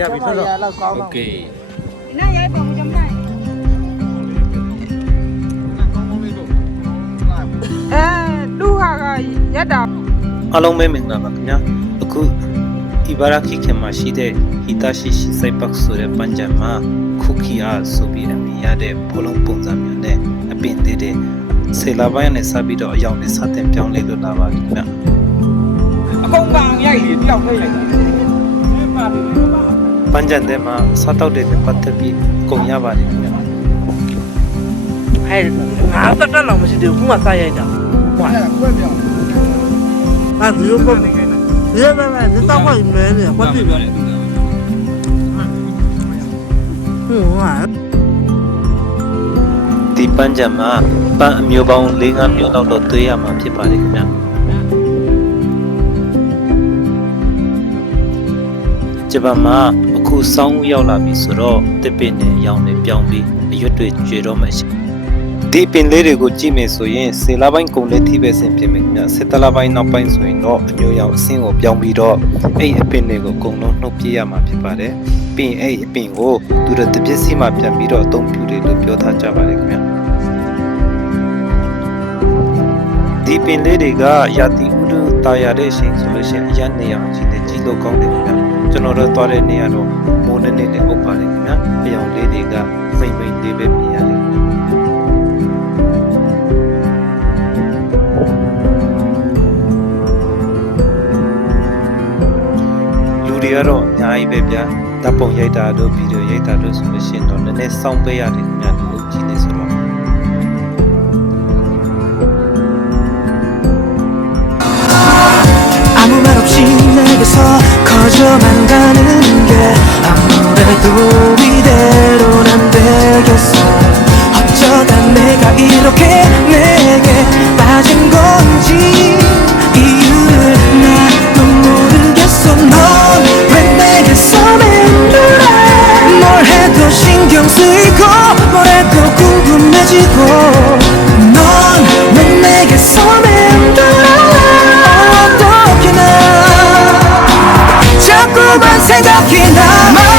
ရပြီဆိုတော့ โอเค 那也帮我买。လူဟာကရက်တာ အားလုံးပဲမင်္ဂလာပါခင်ဗျာအခုဒီဘာရာခိခင်မှာရှိတဲ့ဟီတာရှိရှိစိုက်ပတ်ဆိုတဲ့ပန်းချံမှာခုခီအားဆိုပြီးအမည်ရတဲ့ဘောလုံးပုံစံမျိုးနဲ့အပင်သေးတဲ့ဆေလာပိုင်းနဲ့စပြီးတော့အယောင်နဲ့စတင်ပြောင်းလဲလို့လာပါပြီခင်ဗျာ အကုန်ကရိုက်ပြီးပြောင်းလဲလိုက်တာ ပန်းချံထဲမှာစားတောက်တဲ့နဲ့ပတ်သက်ပြီးကုန်ရပါတယ်ခင်ဗျာ ဟဲ့ငါတက်တက်လောက်မရှိသေးဘူးခုမှစားရိုက်တာဟွာအဲ့ဒီလိုပေါ့ဒီပဲပဲဒီတော့ခွင့်မဲနေခွင့်ပြပြောတယ်ဟုတ်ဟာ ဒီပန်းချံမှာပန်းအမျိုးပေါင်း၄-၅မျိုးလောက်တော့သွေးရမှာဖြစ်ပါတယ်ခင်ဗျာဂျပန်မှာအခုစောင်းဦးရောက်လာပြီဆိုတော့တစ်ပင်နဲ့ရောင်နဲ့ပြောင်းပြီးအရွတ်တွေကျွေတော့မှရှိဒီပင်လေးတွေကိုကြည့်မယ်ဆိုရင်စေလာပိုင်းကုံလေးထိပဲဆင်ပြမယ်ခင်ဗျာစေတလာပိုင်းနောက်ပိုင်းဆိုရင်တော့အညိုရောင်အဆင်းကိုပြောင်းပြီးတော့အဲ့အပင်တွေကိုအကုန်လုံးနှုတ်ပြရမှာဖြစ်ပါတယ်ပြီးရင်အဲ့အပင်ကိုသူတို့တစ်ပစ္စည်းမှပြန်ပြီးတော့အသုံးပြုတယ်လို့ပြောထားကြပါတယ်ခင်ဗျာဒီပင်လေးတွေကရာသီဥတုတာယာတဲ့အချိန်ဆိုလို့ရှိရင်အရန်နေအောင်ကြည့်တယ်ကြည့်လို့ကောင်းတယ်ခင်ဗျာကျွန်တော်တို့သွားတဲ့နေရာတော့မိုးနဲ့နဲ့အုပ်ပါတယ်ခင်ဗျာအယောင်လေးတွေကမိမ့်မိမ့်လေးပဲမြင်ရတယ်လူတွေကတော့အများကြီးပဲဗျာတပ်ပုံရိုက်တာတို့ဗီဒီယိုရိုက်တာတို့ဆိုလို့ရှိရင်တော့နည်းနည်းစောင့်ပေးရတယ်ခင်ဗျာလူကြီးနေဆိုတော့생각이 나